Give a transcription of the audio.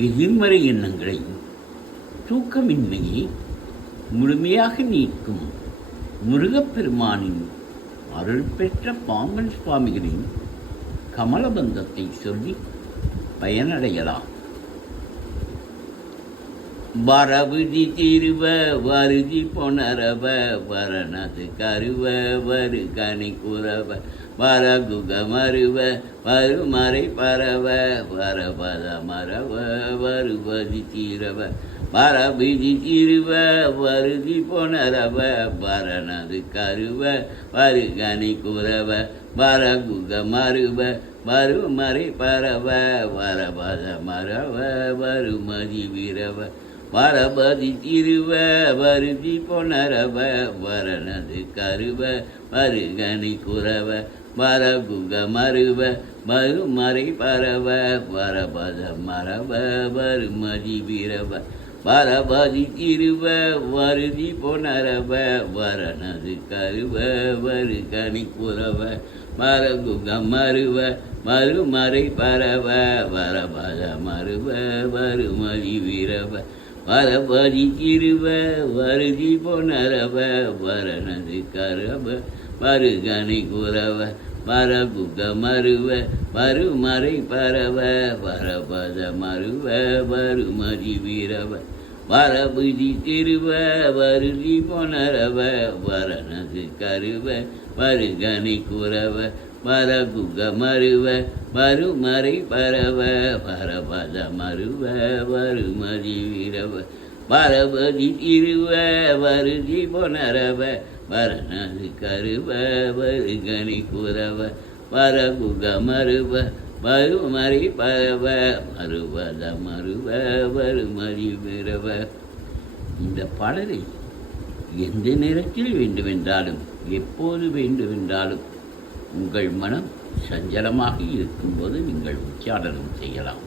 எதிர்மறை எண்ணங்களை தூக்கமின்மையை முழுமையாக நீக்கும் முருகப்பெருமானின் அருள் பெற்ற பாம்பன் சுவாமிகளின் கமலபந்தத்தை சொல்லி பயனடையலாம். வரவுதி திருவ வருதி பொனரவ வரணது கருவ வரு கனி குறவ வரகுக மருவ வருமறை பரவ வரபத மரவ வருவதி தீரவ வரவிதி திருவ வருதி பொனரவ வரணது கருவ வரு கனி குறவ வரகுக மருவ வருமறை பரவ வரபத மரவ வருமதி வீரவ வரபதி திருவ வருதி பொனரவ வரணது கருவ வருகனி குறவ வரகுக மருவ வருமறை பரவ வரபத மரவ வருமதி வீரவ வரபதி திருவ வருதி பொனரவ வரணது கருவ வருகனி குறவ வரகுக மருவ மறுமறை பரவ வரபத மருவ வருமதி வீரவ வரபதி திருவ வருதி பொனரவ வரணது கரவ வருகனை குறவ வரகுக மருவ வருமறை பரவ வரபத மருவ வருமதி வீரவ வரபுதி திருவ வருதி பொனரவ வரணது கருவ வருகனை குறவ வரகுக மருவ வருமறை பரவ வரபத மருவ வருமதி வீரவ வரபதி திருவ வருதி பொனரவ வரணது கருவ வருகனி குறவ வரகுக மருவ வருமறை பரவ மருவத மருவ வருமதி வீரவ. இந்த பாடலை எந்த நேரத்தில் வேண்டுமென்றாலும் எப்போது வேண்டுமென்றாலும் உங்கள் மனம் சஞ்சலமாக இருக்கும்போது நீங்கள் உச்சாரணம் செய்யலாம்.